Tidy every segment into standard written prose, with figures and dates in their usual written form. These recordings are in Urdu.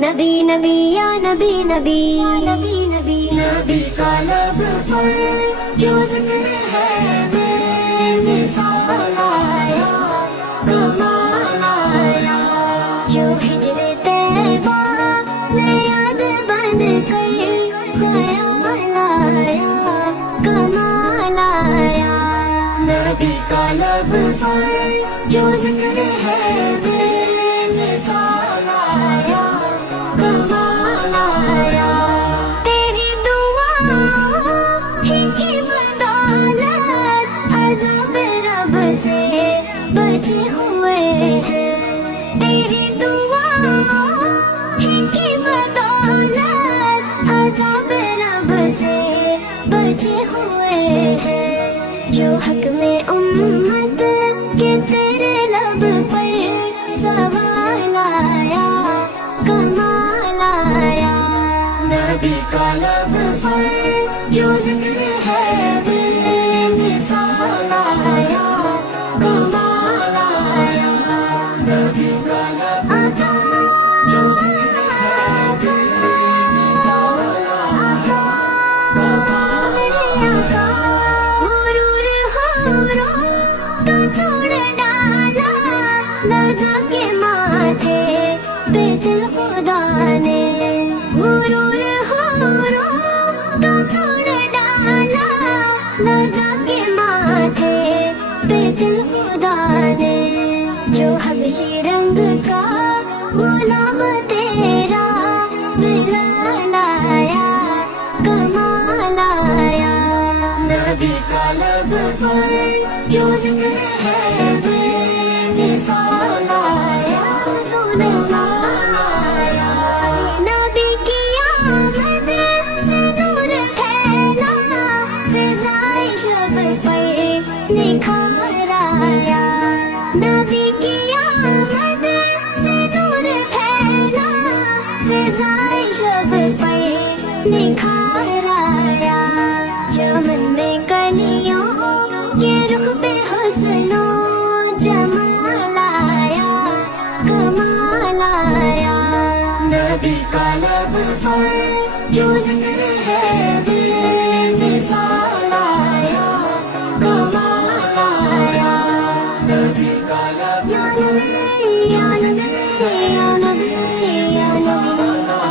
نبی نبی یا نبی نبی نبی نبی نبی کا لب پر جو ذکر ہے بے مثال آیا کمال آیا، جو ہجر طیبہ میں یاد بن کر خیال آیا کمال آیا، نبی کا لب پر جو ذکر ہے بے مثال آیا کمال آیا، تیری دعا ہی کی بدولت عذاب رب سے بچے ہوئے ہیں، تیری دعا ہی کی بدولت عذاب رب سے بچے ہوئے ہیں، جو حق میں امت کے تیرے لب پر سوال آیا کمال آیا، نبی کا لب پر جو ذکر ہے بے مثال آیا کمال آیا، نبی کا لب پر جو ذکر ہے بے مثال آیا کمال آیا، غرور ہوروں کا توڑ ڈالا لگا کے ماتھے پہ دل خدا نے، غرور ہوروں کا توڑ ڈالا لگا کے ماتھے پہ دل خدا نے، جو حبشی رنگ کا غلام تیرا بلال آیا کمال آیا، نبی کا لب پر جو ذکر ہے بے مثال آیا کمال آیا، نبی کی آمد سے نور پھیلا فضائے شب پر نکھار آیا، نبی کی آمد سے نور پھیلا فضائے شب پر نکھار آیا، چمن میں کلیوں کے رخ پہ حسن و جمال آیا کمال آیا، نبی کا لب پر جو ذکر ہے بے مثال آیا کمال آیا، نبی کا لب یا نبی یا نبی یا نبی یا نبی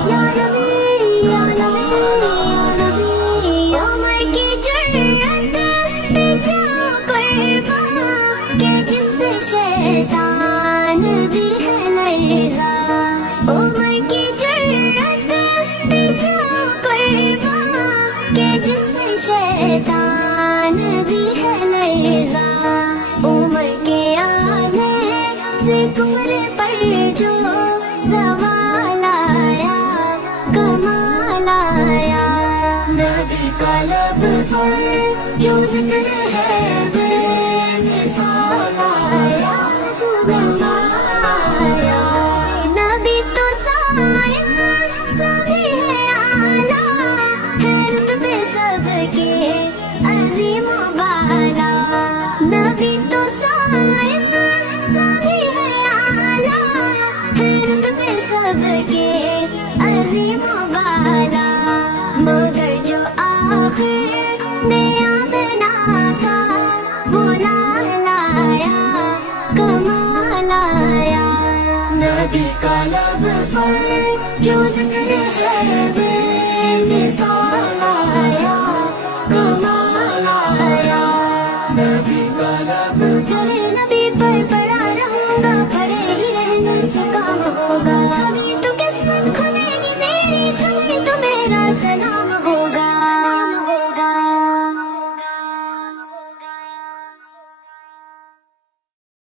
یا نبی یا نبی یا نبی، عمر کی جرأت پہ جاؤ قربان کہ جس سے شیطان بھی ہے لرزا، عمر کی جرأت پہ جاؤ قربان کہ جس سے شیطان بھی ہے لرزا، عمر کے آنے سے کفر پر جو زوال آیا کمال آیا، نبی کا لب پر جو ذکر ہے بے مثال آیا کمال آیا، نبی تو صاحب سبھی ہے اعلیٰ، ہے رتبے سب کے عظیم و بالا، نبی تو صاحب سبھی ہے اعلیٰ، ہے رتبے سب کے عظیم و بالا، مگر جو آخر میں آمنہ کا بلال آیا کمال آیا، نبی کا لب پر جو ذکر ہے بے مثال آیا کمال آیا، نبی کا لب